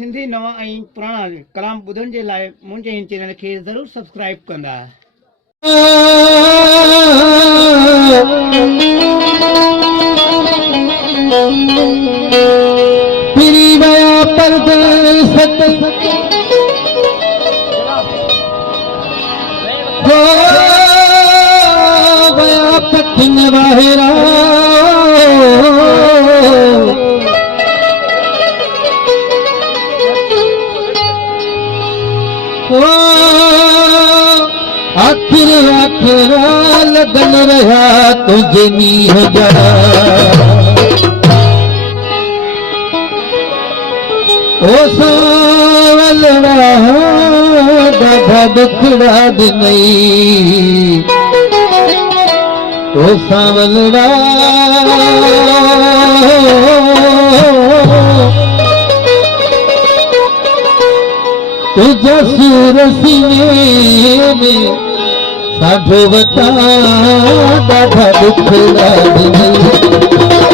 सिंधी नवा ऐं पुराणा कलाम ॿुधण जे लाइ मुंहिंजे हिन चैनल खे ज़रूरु सब्सक्राइब कंदा। फिरी विया परदेस हो विया पखिन वाहिरा आखिर आखिर लगन रहा तुझे नीह जा ओ सावलड़ा ॾाढा दुखड़ा दिनई ओ सावलड़ा तुझा सूर सीने में साढो वता ॾाढा दुखड़ा दिनई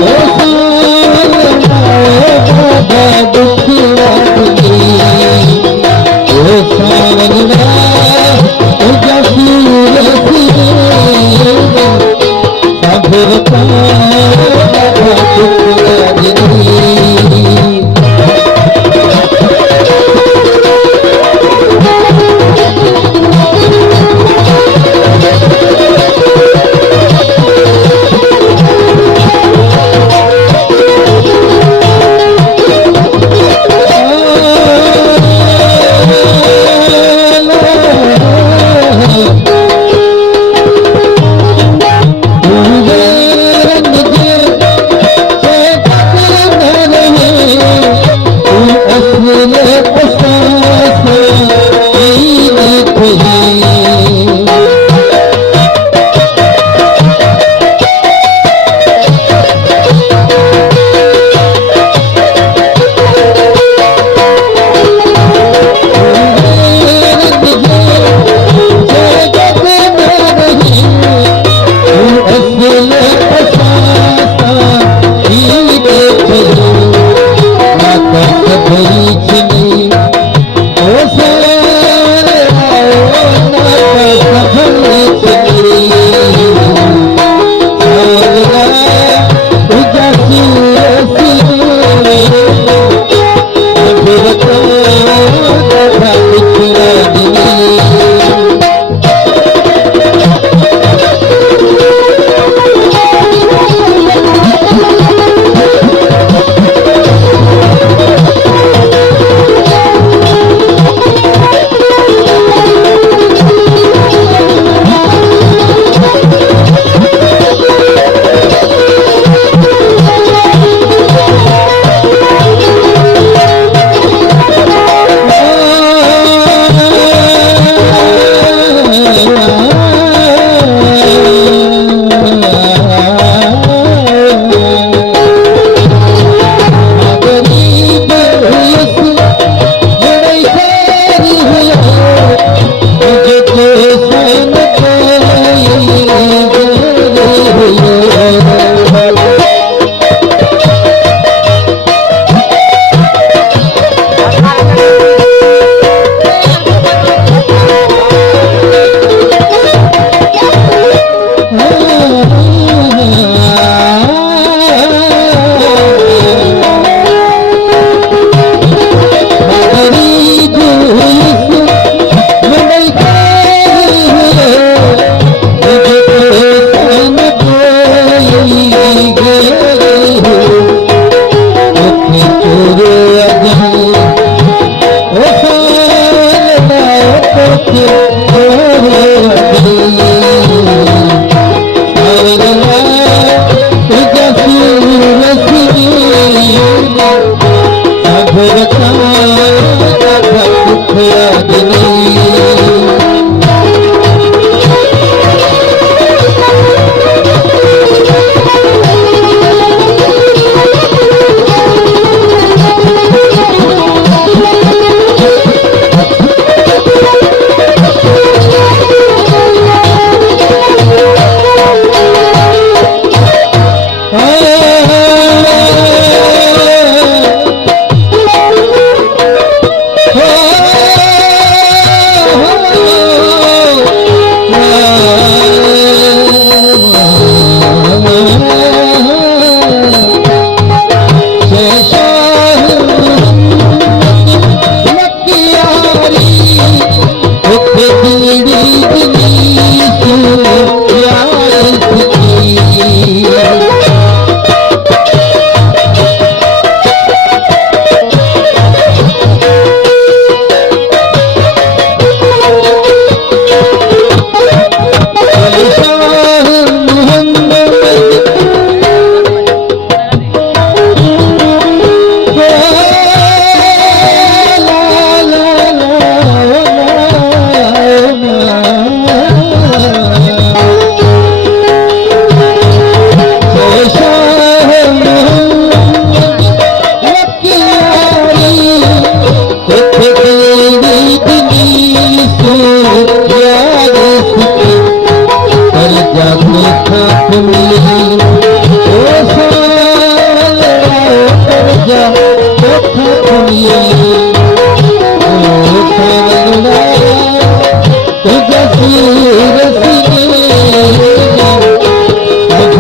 ओ सावलड़ा ॾाढा दुखड़ा दिनई ओ सावलड़ा तुझा सूर सीने में साढो वता ॾाढा दुखड़ा दिनई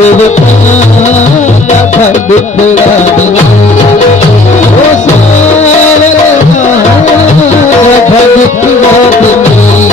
साधुवता ॾाढा ॾुखड़ा ॾिनई ओ सावरना ॾाढा ॾुखड़ा ॾिनई